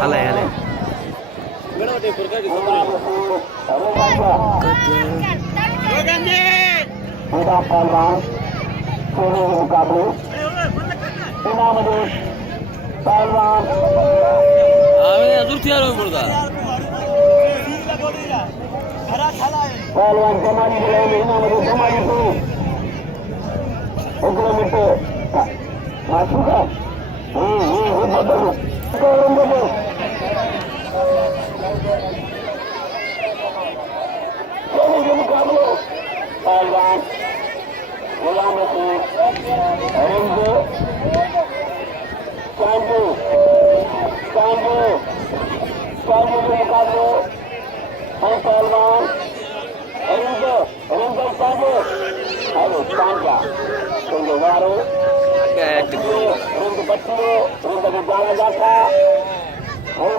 हले हले पहलवान सोने के मुकाबले इनाम पहलवान पहलवान समाजी इनाम समाजी को 1 किलोमीटर मासूम का मुकाबले पहलवान गुलाम रिंद सांजू सांजू सांजू के मुकाबले हम पहलवान रिंद रिंद सांजू हेलो सांजा तुम वारो रिंद बच्चों रिंद को जाना जाता हम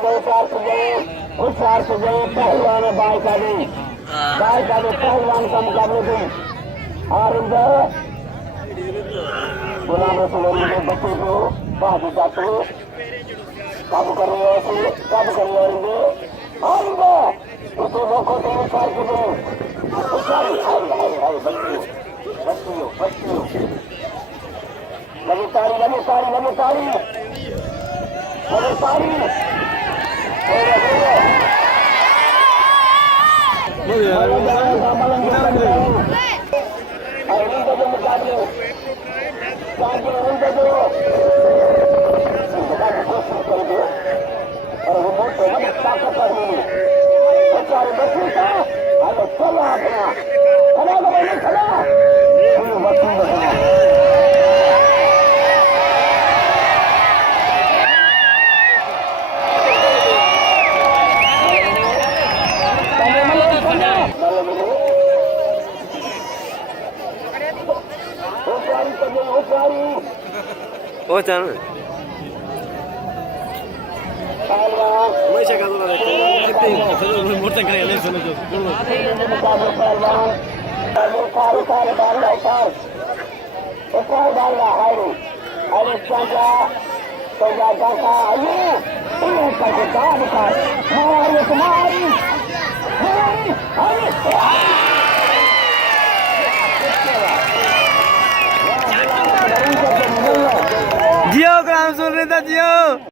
होशियार से गए पहलवान बाई का पहलवान का मुकाबले थे और गुलाम रसूल के बच्चे को बाहर जाते कब कर रहे हो कब कर रहे हो और उसे मौकों से होशियार से गए बच्चियों लगे तारी लगे तारी लगे तारी लगे तारी ओ चल मैं चेक कर रहा हूं चलो मोटर कर ले सुनो जो जियो ग्राम सुन रहे था जियो